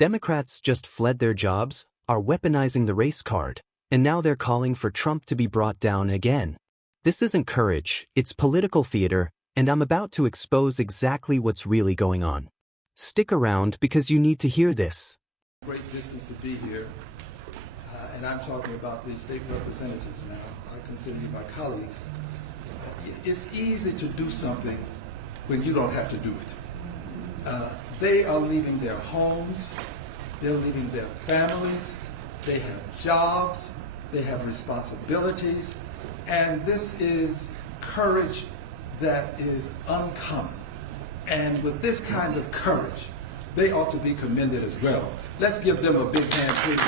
Democrats just fled their jobs, are weaponizing the race card, and now they're calling for Trump to be brought down again. This isn't courage, it's political theater, and I'm about to expose exactly what's really going on. Stick around because you need to hear this. Great distance to be here, and I'm talking about the state representatives now. I consider you my colleagues. It's easy to do something when you don't have to do it. They are leaving their homes, they're leaving their families, they have jobs, they have responsibilities, and this is courage that is uncommon. And with this kind of courage, they ought to be commended as well. Let's give them a big hand, please.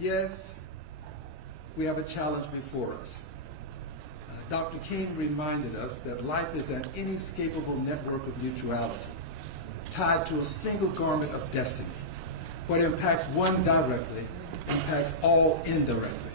Yes, we have a challenge before us. Dr. King reminded us that life is an inescapable network of mutuality, tied to a single garment of destiny. What impacts one directly impacts all indirectly.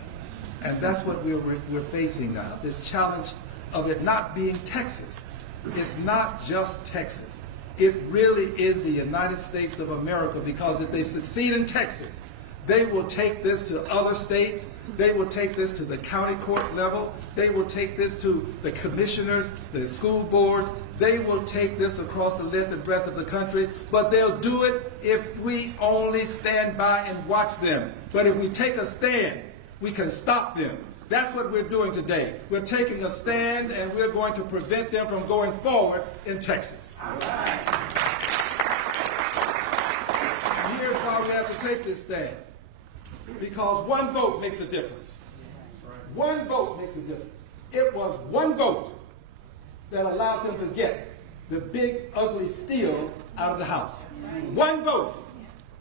And that's what we're facing now, this challenge of it not being Texas. It's not just Texas. It really is the United States of America, because if they succeed in Texas, they will take this to other states, they will take this to the county court level, they will take this to the commissioners, the school boards, they will take this across the length and breadth of the country, but they'll do it if we only stand by and watch them. But if we take a stand, we can stop them. That's what we're doing today. We're taking a stand, and we're going to prevent them from going forward in Texas. All right. Here's why we have to take this stand. Because one vote makes a difference. One vote makes a difference. It was one vote that allowed them to get the big, ugly steal out of the House. One vote.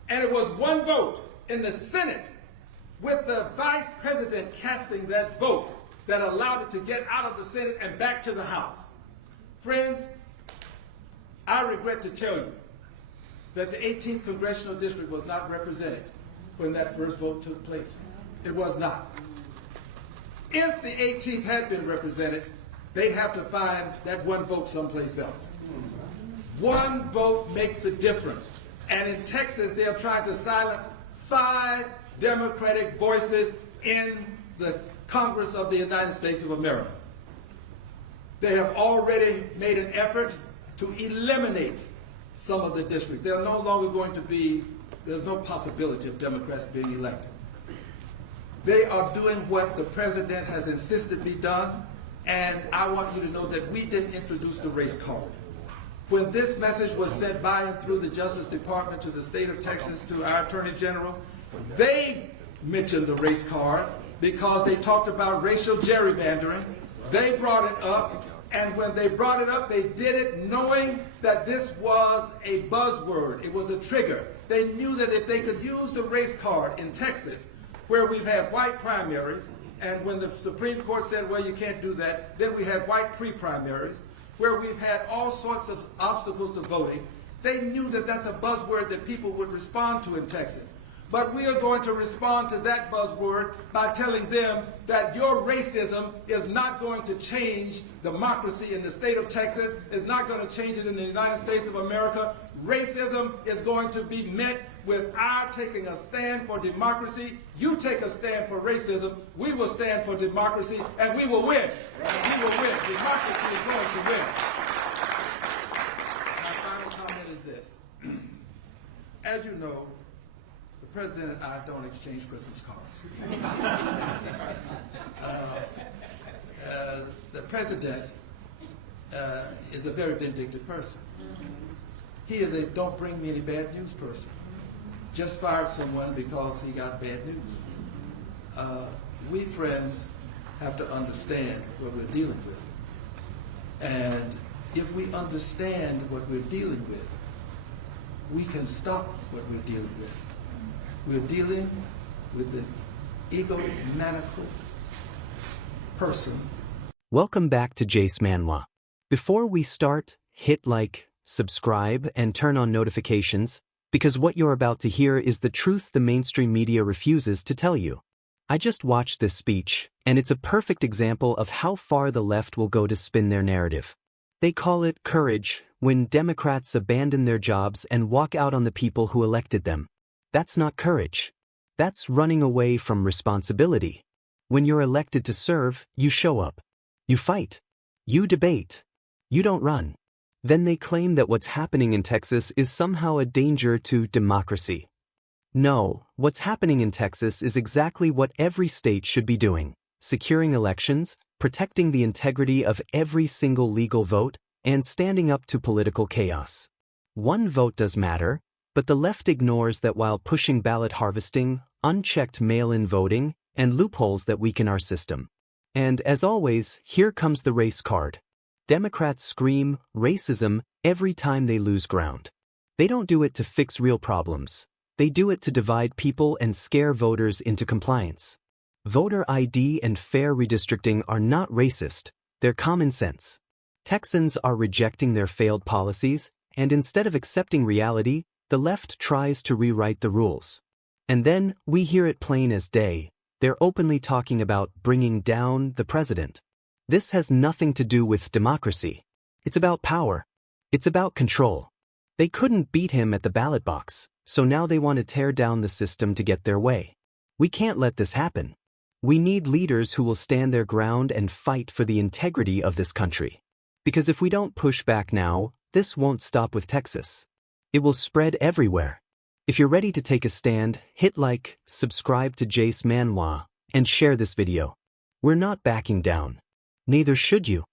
And it was one vote in the Senate, with the vice president casting that vote, that allowed it to get out of the Senate and back to the House. Friends, I regret to tell you that the 18th Congressional District was not represented when that first vote took place. It was not. If the 18th had been represented, they'd have to find that one vote someplace else. One vote makes a difference. And in Texas, they're trying to silence 5 Democratic voices in the Congress of the United States of America. They have already made an effort to eliminate some of the districts. They're no longer going to be, there's no possibility of Democrats being elected. They are doing what the president has insisted be done, and I want you to know that we didn't introduce the race card. When this message was sent by and through the Justice Department to the state of Texas, to our Attorney General, they mentioned the race card because they talked about racial gerrymandering. They brought it up, and when they brought it up, they did it knowing that this was a buzzword. It was a trigger. They knew that if they could use the race card in Texas, where we've had white primaries, and when the Supreme Court said, well, you can't do that, then we had white pre-primaries, where we've had all sorts of obstacles to voting, they knew that that's a buzzword that people would respond to in Texas. But we are going to respond to that buzzword by telling them that your racism is not going to change democracy in the state of Texas, is not going to change it in the United States of America. Racism is going to be met with our taking a stand for democracy. You take a stand for racism, we will stand for democracy, and we will win. And we will win. Democracy is going to win. My final comment is this. As you know, the President and I don't exchange Christmas cards. The President is a very vindictive person. He is a don't bring me any bad news person. Just fired someone because he got bad news. We friends have to understand what we're dealing with. And if we understand what we're dealing with, we can stop what we're dealing with. We're dealing with an egomaniacal person. Welcome back to Jace Manhwa. Before we start, hit like, subscribe, and turn on notifications, because what you're about to hear is the truth the mainstream media refuses to tell you. I just watched this speech, and it's a perfect example of how far the left will go to spin their narrative. They call it courage when Democrats abandon their jobs and walk out on the people who elected them. That's not courage. That's running away from responsibility. When you're elected to serve, you show up. You fight. You debate. You don't run. Then they claim that what's happening in Texas is somehow a danger to democracy. No, what's happening in Texas is exactly what every state should be doing: securing elections, protecting the integrity of every single legal vote, and standing up to political chaos. One vote does matter, but the left ignores that while pushing ballot harvesting, unchecked mail-in voting, and loopholes that weaken our system. And as always, here comes the race card. Democrats scream racism every time they lose ground. They don't do it to fix real problems. They do it to divide people and scare voters into compliance. Voter ID and fair redistricting are not racist, they're common sense. Texans are rejecting their failed policies, and instead of accepting reality, the left tries to rewrite the rules. And then, we hear it plain as day, they're openly talking about bringing down the president. This has nothing to do with democracy. It's about power. It's about control. They couldn't beat him at the ballot box, so now they want to tear down the system to get their way. We can't let this happen. We need leaders who will stand their ground and fight for the integrity of this country. Because if we don't push back now, this won't stop with Texas. It will spread everywhere. If you're ready to take a stand, hit like, subscribe to Manhwa, and share this video. We're not backing down. Neither should you.